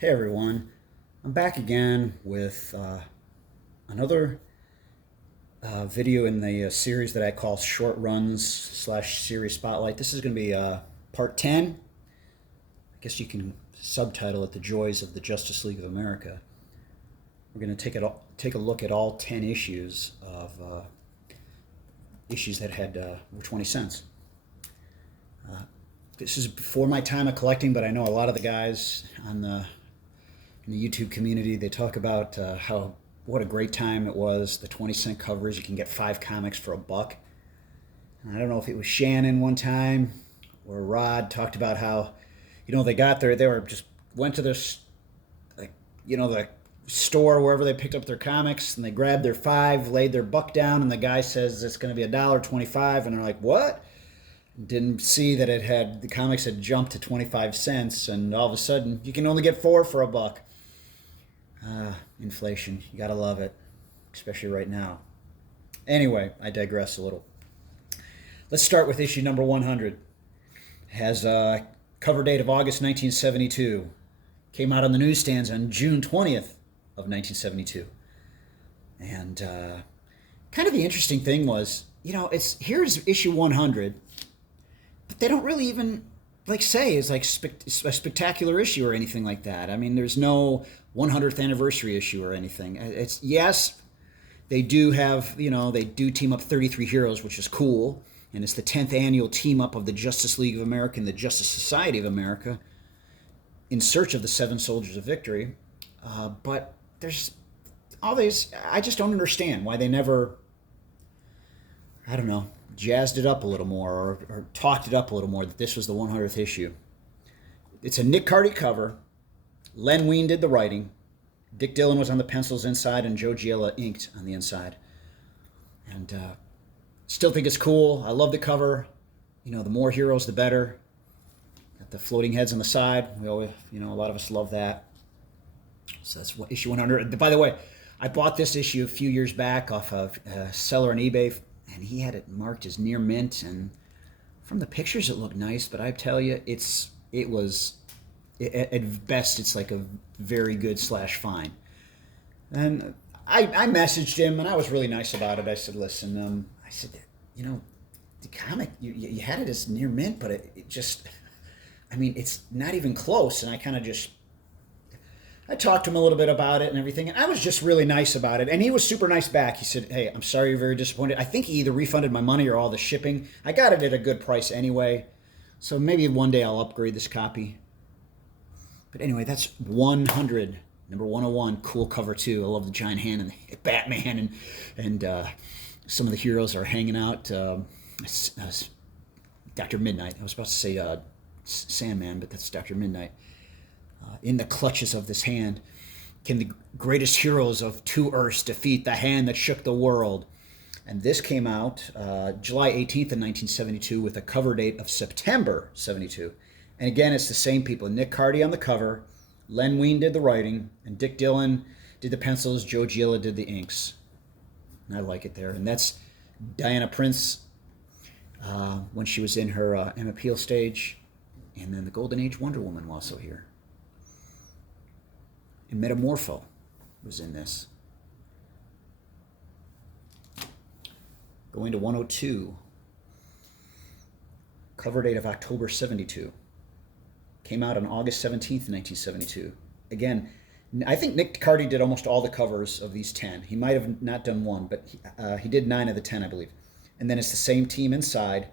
Hey everyone, I'm back again with another video in the series that I call Short Runs slash Series Spotlight. This is going to be part 10. I guess you can subtitle it The Joys of the Justice League of America. We're going to take a look at all 10 issues of issues that were 20 cents. This is before my time of collecting, but I know a lot of the guys in the YouTube community, they talk about how what a great time it was. The 20-cent covers, you can get 5 comics for $1. And I don't know if it was Shannon one time or Rod talked about how, they got there, went to this, like, the store wherever they picked up their comics, and they grabbed their 5, laid their $1 down, and the guy says it's going to be $1.25, and they're like, what? Didn't see that the comics had jumped to 25 cents, and all of a sudden you can only get 4 for $1. Inflation, you gotta love it, especially right now. Anyway, I digress a little. Let's start with issue number 100. It has a cover date of August 1972. Came out on the newsstands on June 20th of 1972. And kind of the interesting thing was, here's issue 100, but they don't really even say is like a spectacular issue or anything like that. I mean, there's no 100th anniversary issue or anything. It's yes, they do have, they do team up 33 heroes, which is cool, and it's the 10th annual team up of the Justice League of America and the Justice Society of America in search of the 7 Soldiers of Victory. But there's all these. I just don't understand why they never, I don't know, jazzed it up a little more or talked it up a little more that this was the 100th issue. It's a Nick Cardy cover. Len Wein did the writing. Dick Dillon was on the pencils inside, and Joe Giella inked on the inside. And still think it's cool. I love the cover. The more heroes, the better. Got the floating heads on the side. We always, a lot of us love that. So that's what issue 100. By the way, I bought this issue a few years back off of a seller on eBay, and he had it marked as near mint. And from the pictures, it looked nice, but I tell you, at best, it's like a very good / fine. And I messaged him, and I was really nice about it. I said, listen, the comic, you had it as near mint, but it just, it's not even close. And I talked to him a little bit about it and everything, and I was just really nice about it. And he was super nice back. He said, hey, I'm sorry you're very disappointed. I think he either refunded my money or all the shipping. I got it at a good price anyway, so maybe one day I'll upgrade this copy. But anyway, that's 100, number 101, cool cover too. I love the giant hand and the Batman, and some of the heroes are hanging out. Dr. Midnight. I was about to say Sandman, but that's Dr. Midnight. In the clutches of this hand, can the greatest heroes of 2 Earths defeat the hand that shook the world? And this came out July 18th of 1972 with a cover date of September 72. And again, it's the same people. Nick Cardy on the cover, Len Wein did the writing, and Dick Dillon did the pencils, Joe Giella did the inks. And I like it there. And that's Diana Prince when she was in her Emma Peel stage. And then the Golden Age Wonder Woman was also here. And Metamorpho was in this. Going to 102. Cover date of October 72. Came out on August 17th, 1972. Again, I think Nick Cardy did almost all the covers of these 10. He might have not done one, but he did 9 of the 10, I believe. And then it's the same team inside,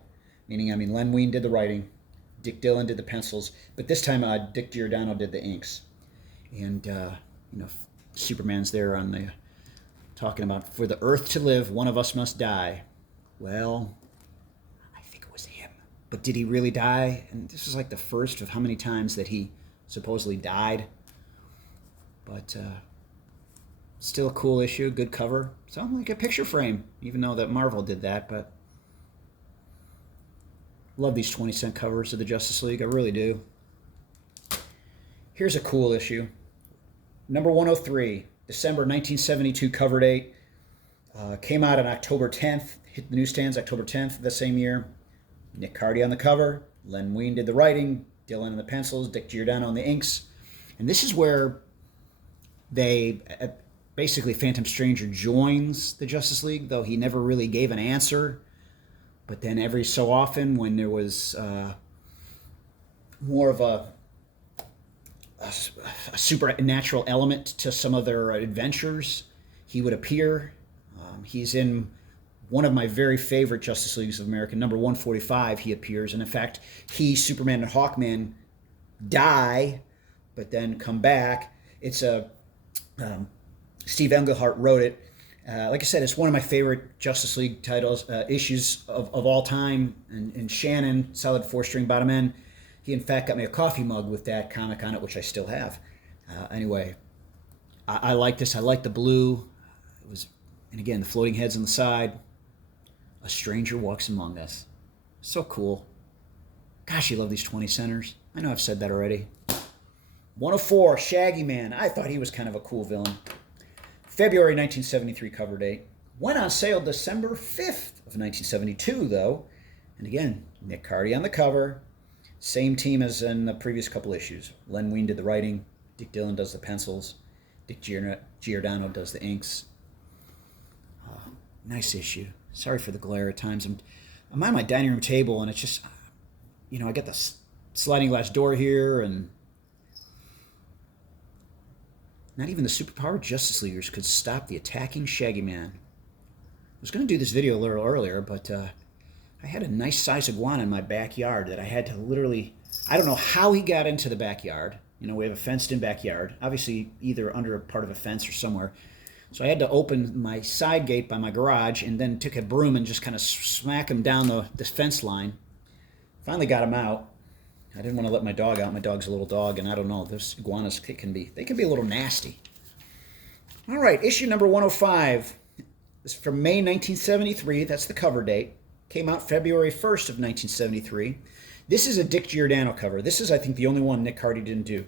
meaning, Len Wein did the writing, Dick Dillon did the pencils, but this time Dick Giordano did the inks. And, Superman's there on the talking about, for the earth to live, one of us must die. Well, I think it was him. But did he really die? And this was like the first of how many times that he supposedly died. But still a cool issue, good cover. Sounds like a picture frame, even though that Marvel did that. But love these 20-cent covers of the Justice League. I really do. Here's a cool issue. Number 103, December 1972 cover date. Came out on October 10th. Hit the newsstands October 10th of the same year. Nick Cardy on the cover. Len Wein did the writing. Dillon on the pencils. Dick Giordano on the inks. And this is where they basically Phantom Stranger joins the Justice League, though he never really gave an answer. But then every so often, when there was more of a supernatural element to some of their adventures, he would appear. He's in one of my very favorite Justice Leagues of America, number 145. He appears, and in fact, he, Superman, and Hawkman die, but then come back. It's a Steve Englehart wrote it. Like I said, it's one of my favorite Justice League titles, issues of all time. And Shannon, solid 4-string bottom end, he in fact got me a coffee mug with that comic on it, which I still have. Anyway, I like this. I like the blue. It was, and again, the floating heads on the side. A stranger walks among us. So cool. Gosh, you love these 20 centers. I know I've said that already. 104, Shaggy Man. I thought he was kind of a cool villain. February 1973 cover date. Went on sale December 5th of 1972, though. And again, Nick Cardy on the cover. Same team as in the previous couple issues. Len Wein did the writing. Dick Dillon does the pencils. Dick Giordano does the inks. Nice issue. Sorry for the glare at times. I'm on my dining room table, and it's just, I got the sliding glass door here, and not even the superpowered Justice Leaguers could stop the attacking Shaggy Man. I was going to do this video a little earlier, but I had a nice size iguana in my backyard that I had to literally, I don't know how he got into the backyard. We have a fenced-in backyard, obviously either under a part of a fence or somewhere. So I had to open my side gate by my garage and then took a broom and just kind of smack him down the fence line. Finally got him out. I didn't want to let my dog out. My dog's a little dog, and I don't know. Those iguanas can be a little nasty. All right, issue number 105. This is from May 1973. That's the cover date. Came out February 1st of 1973. This is a Dick Giordano cover. This is, I think, the only one Nick Cardy didn't do.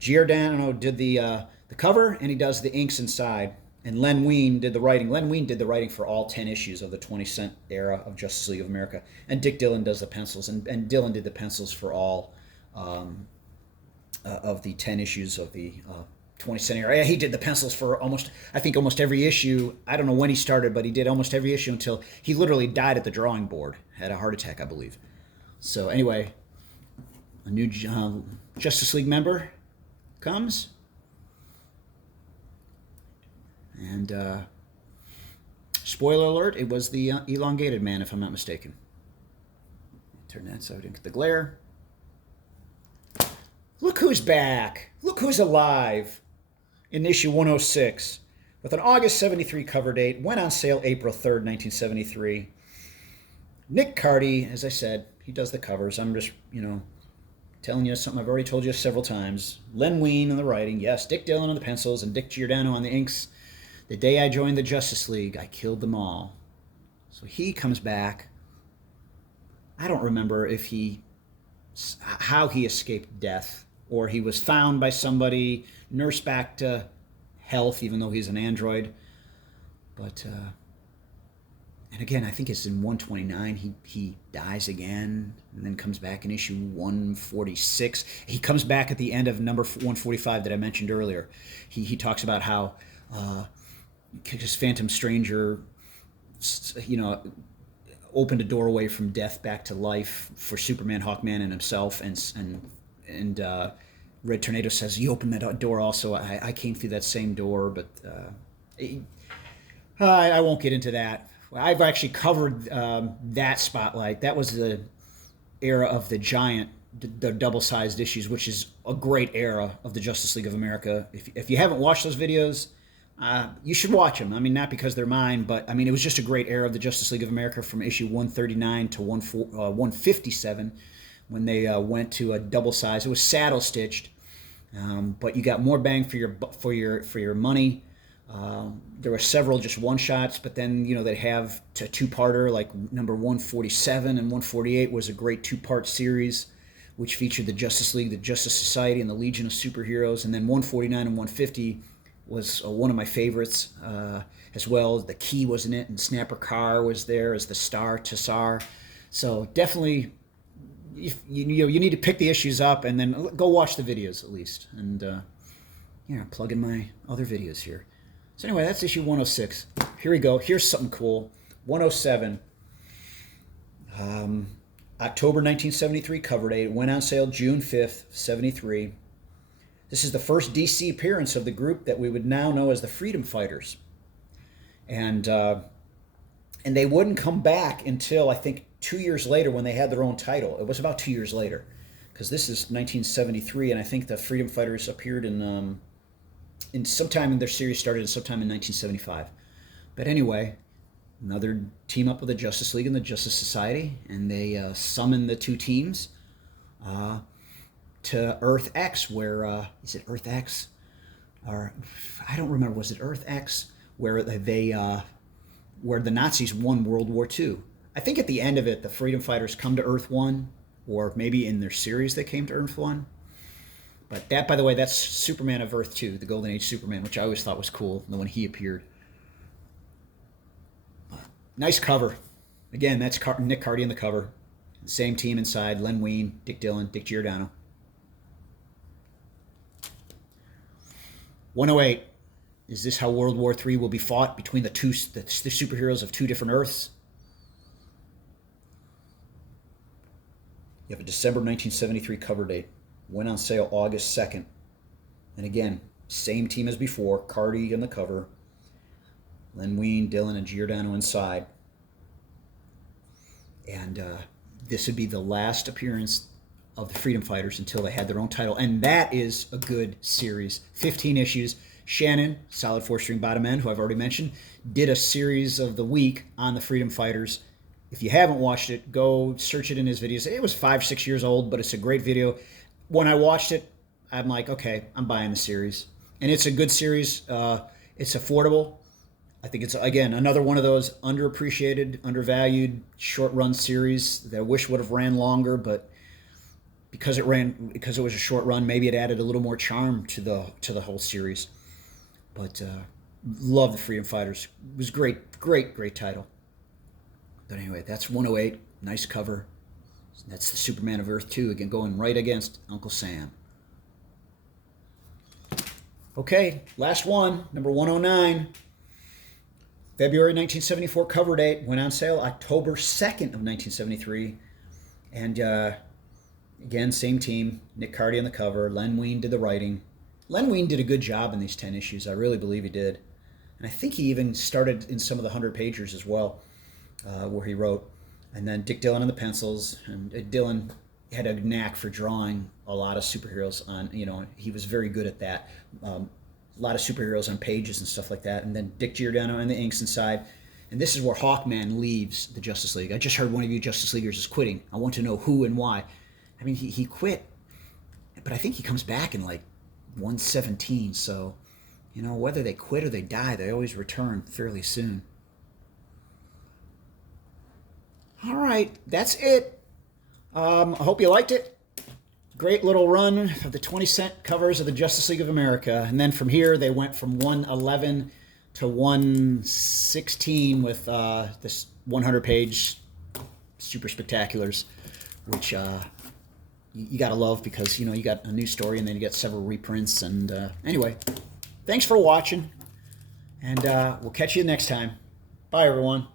Giordano did the cover, and he does the inks inside. And Len Wein did the writing. Len Wein did the writing for all 10 issues of the 20-cent era of Justice League of America. And Dick Dillon does the pencils. And Dillon did the pencils for all of the 10 issues of the 20-cent era. Yeah, he did the pencils for almost every issue. I don't know when he started, but he did almost every issue until he literally died at the drawing board. Had a heart attack, I believe. So anyway, a new Justice League member comes. And spoiler alert, it was the elongated man, if I'm not mistaken. Turn that so I didn't get the glare. Look who's back. Look who's alive in issue 106 with an August 73 cover date. Went on sale April 3rd, 1973. Nick Cardy, as I said, he does the covers. I'm just, telling you something I've already told you several times. Len Wein on the writing. Yes, Dick Dillon on the pencils and Dick Giordano on the inks. The day I joined the Justice League, I killed them all. So he comes back. I don't remember how he escaped death, or he was found by somebody, nursed back to health, even though he's an android. But, and again, I think it's in 129, he dies again, and then comes back in issue 146. He comes back at the end of number 145 that I mentioned earlier. He talks about how his Phantom Stranger, opened a doorway from death back to life for Superman, Hawkman, and himself. And Red Tornado says, "You opened that door also. I came through that same door." But I won't get into that. I've actually covered that Spotlight. That was the era of the giant, the double-sized issues, which is a great era of the Justice League of America. If you haven't watched those videos, you should watch them. I mean, not because they're mine, but I mean, it was just a great era of the Justice League of America from issue 139 to 157 when they went to a double size. It was saddle stitched, but you got more bang for your money. There were several just one shots, but then they have a two-parter, like number 147 and 148 was a great two-part series, which featured the Justice League, the Justice Society, and the Legion of Superheroes. And then 149 and 150 was one of my favorites as well. The Key was in it, and Snapper Carr was there as the Star Tassar. So definitely you need to pick the issues up and then go watch the videos at least. And plug in my other videos here. So anyway, that's issue 106. Here we go. Here's something cool. 107. October 1973 cover date. It went on sale June 5th, 73. This is the first DC appearance of the group that we would now know as the Freedom Fighters. And they wouldn't come back until, I think, 2 years later when they had their own title. It was about 2 years later, because this is 1973, and I think the Freedom Fighters appeared in sometime in their series started sometime in 1975. But anyway, another team up with the Justice League and the Justice Society, and they summon the two teams to Earth X, where is it Earth X, or I don't remember. Was it Earth X, where where the Nazis won World War II? I think at the end of it, the Freedom Fighters come to Earth 1, or maybe in their series they came to Earth 1. But that, by the way, that's Superman of Earth 2, the Golden Age Superman, which I always thought was cool when he appeared. Nice cover. Again, that's Nick Cardy on the cover. Same team inside: Len Wein, Dick Dillon, Dick Giordano. 108. Is this how World War III will be fought between the superheroes of two different Earths? You have a December 1973 cover date. Went on sale August 2nd. And again, same team as before. Cardy on the cover. Len Wein, Dillon, and Giordano inside. And this would be the last appearance of the Freedom Fighters until they had their own title. And that is a good series. 15 issues. Shannon, Solid 4-String Bottom End, who I've already mentioned, did a series of the week on the Freedom Fighters. If you haven't watched it, go search it in his videos. It was 5-6 years old, but it's a great video. When I watched it, I'm like, okay, I'm buying the series. And it's a good series. It's affordable. I think it's, again, another one of those underappreciated, undervalued, short-run series that I wish would have ran longer, but because it was a short run, maybe it added a little more charm to the whole series. But love the Freedom Fighters. It was great title. But anyway, that's 108. Nice cover. That's the Superman of Earth 2, again, going right against Uncle Sam. Okay, last one, number 109. February 1974 cover date. Went on sale October 2nd of 1973. And again, same team. Nick Cardy on the cover. Len Wein did the writing. Len Wein did a good job in these 10 issues. I really believe he did. And I think he even started in some of the 100-pagers as well, where he wrote. And then Dick Dillon on the pencils. And Dillon had a knack for drawing a lot of superheroes on, he was very good at that. A lot of superheroes on pages and stuff like that. And then Dick Giordano and the inks inside. And this is where Hawkman leaves the Justice League. I just heard one of you Justice Leaguers is quitting. I want to know who and why. I mean, he quit, but I think he comes back in like 117. So, whether they quit or they die, they always return fairly soon. All right, that's it. I hope you liked it. Great little run of the 20-cent covers of the Justice League of America. And then from here, they went from 111 to 116 with this 100-page super spectaculars, which you got to love because, you got a new story and then you get several reprints. And anyway, thanks for watching. And we'll catch you next time. Bye, everyone.